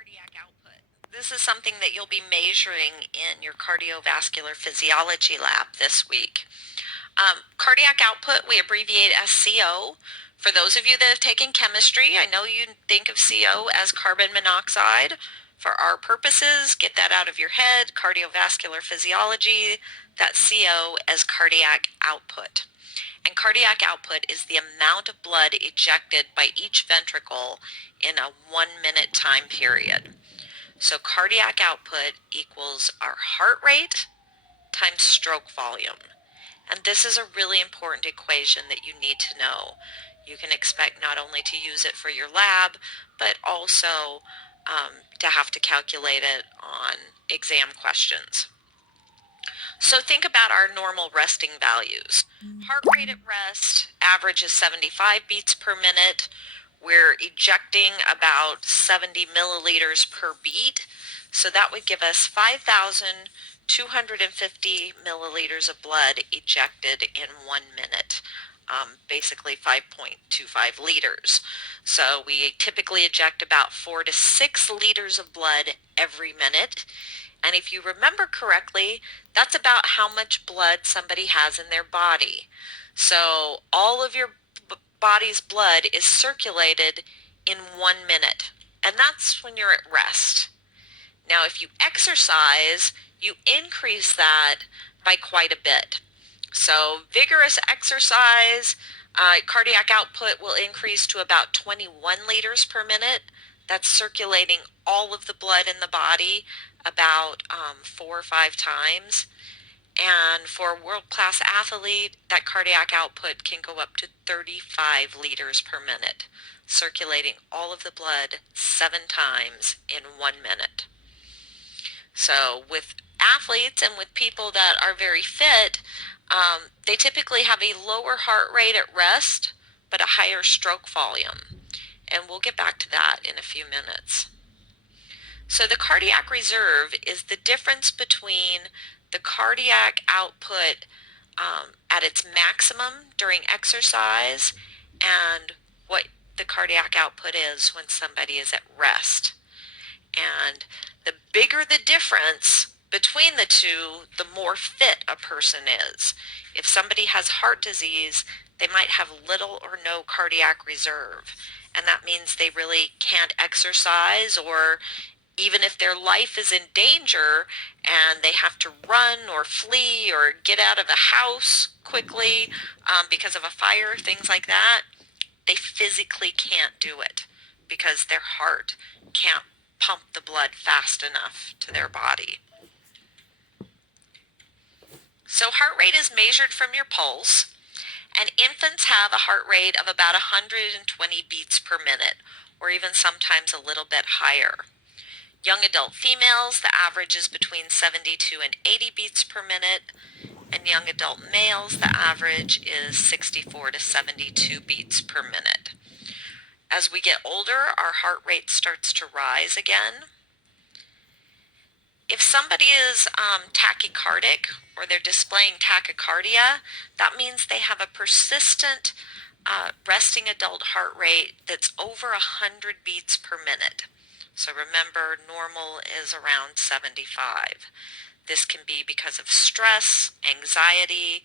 cardiac output. This is something that you'll be measuring in your cardiovascular physiology lab this week. Cardiac output, we abbreviate as CO. For those of you that have taken chemistry, I know you think of CO as carbon monoxide. For our purposes, get that out of your head. Cardiovascular physiology, that CO as cardiac output. And cardiac output is the amount of blood ejected by each ventricle in a 1-minute time period. So cardiac output equals our heart rate times stroke volume. And this is a really important equation that you need to know. You can expect not only to use it for your lab, but also to have to calculate it on exam questions. So think about our normal resting values. Heart rate at rest averages 75 beats per minute. We're ejecting about 70 milliliters per beat. So that would give us 5,250 milliliters of blood ejected in 1 minute. Basically 5.25 liters. So we typically eject about 4 to 6 liters of blood every minute. And if you remember correctly, that's about how much blood somebody has in their body. So all of your body's blood is circulated in 1 minute, and that's when you're at rest. Now, if you exercise, you increase that by quite a bit. So vigorous exercise, cardiac output will increase to about 21 liters per minute. That's circulating all of the blood in the body about 4 or 5 times. And for a world-class athlete, that cardiac output can go up to 35 liters per minute, circulating all of the blood 7 times in 1 minute. So with athletes and with people that are very fit, they typically have a lower heart rate at rest, but a higher stroke volume. And we'll get back to that in a few minutes. So the cardiac reserve is the difference between the cardiac output at its maximum during exercise and what the cardiac output is when somebody is at rest. And the bigger the difference between the two, the more fit a person is. If somebody has heart disease, they might have little or no cardiac reserve. And that means they really can't exercise, or even if their life is in danger and they have to run or flee or get out of a house quickly because of a fire, things like that, they physically can't do it because their heart can't pump the blood fast enough to their body. So heart rate is measured from your pulse, and infants have a heart rate of about 120 beats per minute, or even sometimes a little bit higher. Young adult females, the average is between 72 and 80 beats per minute, and young adult males, the average is 64 to 72 beats per minute. As we get older, our heart rate starts to rise again. If somebody is tachycardic, or they're displaying tachycardia, that means they have a persistent resting adult heart rate that's over 100 beats per minute. So remember, normal is around 75. This can be because of stress, anxiety,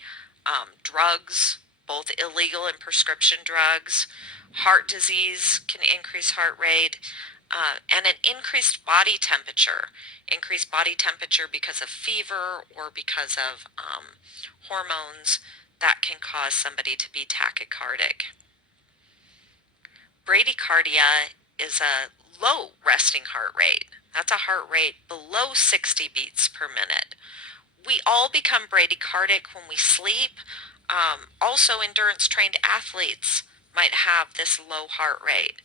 drugs, both illegal and prescription drugs. Heart disease can increase heart rate, and an increased body temperature. Increased body temperature because of fever or because of hormones, that can cause somebody to be tachycardic. Bradycardia is a low resting heart rate. That's a heart rate below 60 beats per minute. We all become bradycardic when we sleep. Also, endurance-trained athletes might have this low heart rate.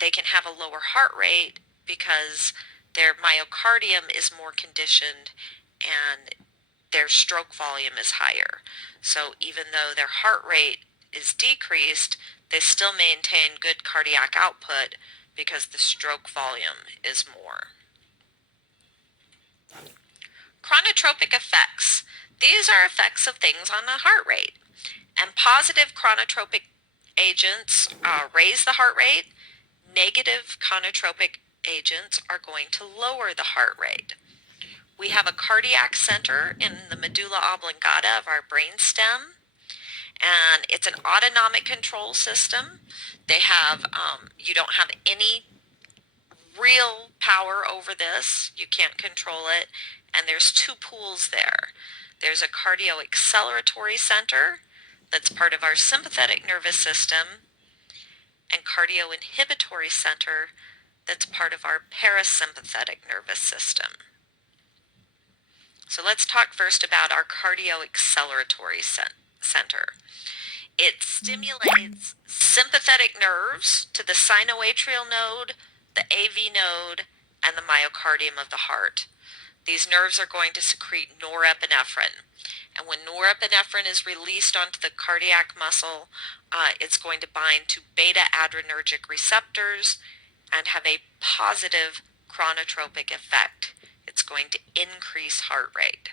They can have a lower heart rate because their myocardium is more conditioned and their stroke volume is higher. So even though their heart rate is decreased, they still maintain good cardiac output because the stroke volume is more. Chronotropic effects. These are effects of things on the heart rate. And positive chronotropic agents raise the heart rate. Negative chronotropic agents are going to lower the heart rate. We have a cardiac center in the medulla oblongata of our brain stem, and it's an autonomic control system. They have, you don't have any real power over this. You can't control it. And there's two pools there. There's a cardio-acceleratory center that's part of our sympathetic nervous system, and cardio-inhibitory center that's part of our parasympathetic nervous system. So let's talk first about our cardio-acceleratory center. It stimulates sympathetic nerves to the sinoatrial node, the AV node, and the myocardium of the heart. These nerves are going to secrete norepinephrine. And when norepinephrine is released onto the cardiac muscle, it's going to bind to beta-adrenergic receptors and have a positive chronotropic effect. It's going to increase heart rate.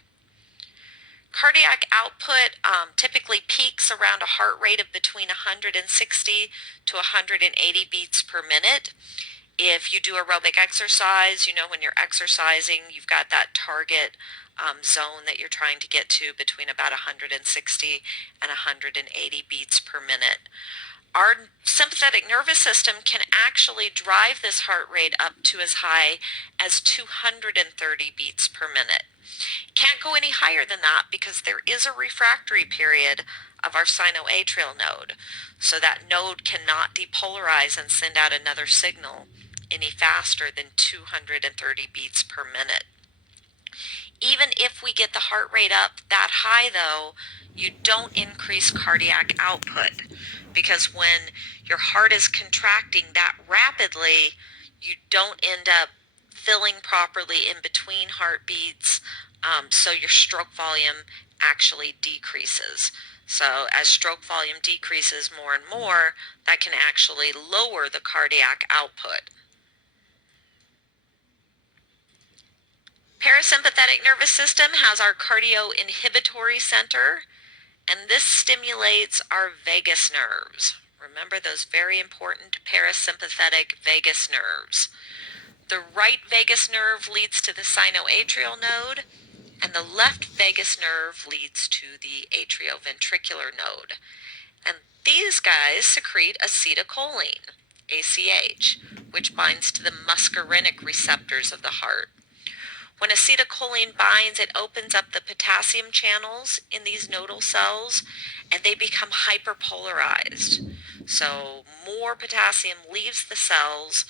Cardiac output typically peaks around a heart rate of between 160 to 180 beats per minute. If you do aerobic exercise, when you're exercising, you've got that target zone that you're trying to get to between about 160 and 180 beats per minute. Our sympathetic nervous system can actually drive this heart rate up to as high as 230 beats per minute. Can't go any higher than that because there is a refractory period of our sinoatrial node. So that node cannot depolarize and send out another signal any faster than 230 beats per minute. Even if we get the heart rate up that high, though, you don't increase cardiac output, because when your heart is contracting that rapidly, you don't end up filling properly in between heartbeats, so your stroke volume actually decreases. So as stroke volume decreases more and more, that can actually lower the cardiac output. Parasympathetic nervous system has our cardio-inhibitory center, and this stimulates our vagus nerves. Remember those very important parasympathetic vagus nerves. The right vagus nerve leads to the sinoatrial node, and the left vagus nerve leads to the atrioventricular node. And these guys secrete acetylcholine, ACH, which binds to the muscarinic receptors of the heart. When acetylcholine binds, it opens up the potassium channels in these nodal cells, and they become hyperpolarized. So more potassium leaves the cells,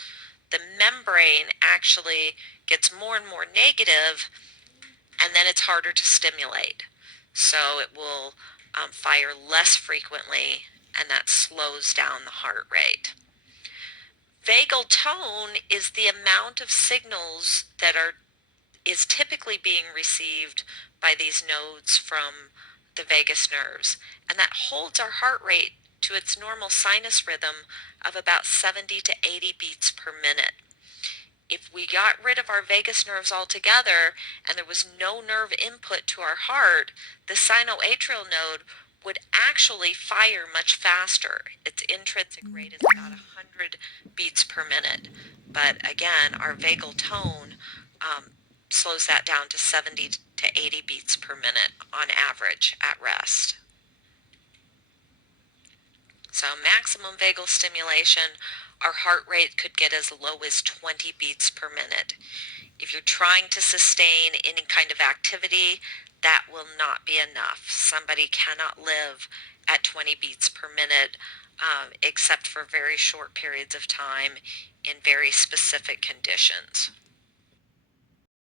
the membrane actually gets more and more negative, and then it's harder to stimulate. So it will fire less frequently, and that slows down the heart rate. Vagal tone is the amount of signals that is typically being received by these nodes from the vagus nerves, and that holds our heart rate to its normal sinus rhythm of about 70 to 80 beats per minute. If we got rid of our vagus nerves altogether and there was no nerve input to our heart, the sinoatrial node would actually fire much faster. Its intrinsic rate is about 100 beats per minute. But again, our vagal tone slows that down to 70 to 80 beats per minute on average at rest. So maximum vagal stimulation, our heart rate could get as low as 20 beats per minute. If you're trying to sustain any kind of activity, that will not be enough. Somebody cannot live at 20 beats per minute except for very short periods of time in very specific conditions.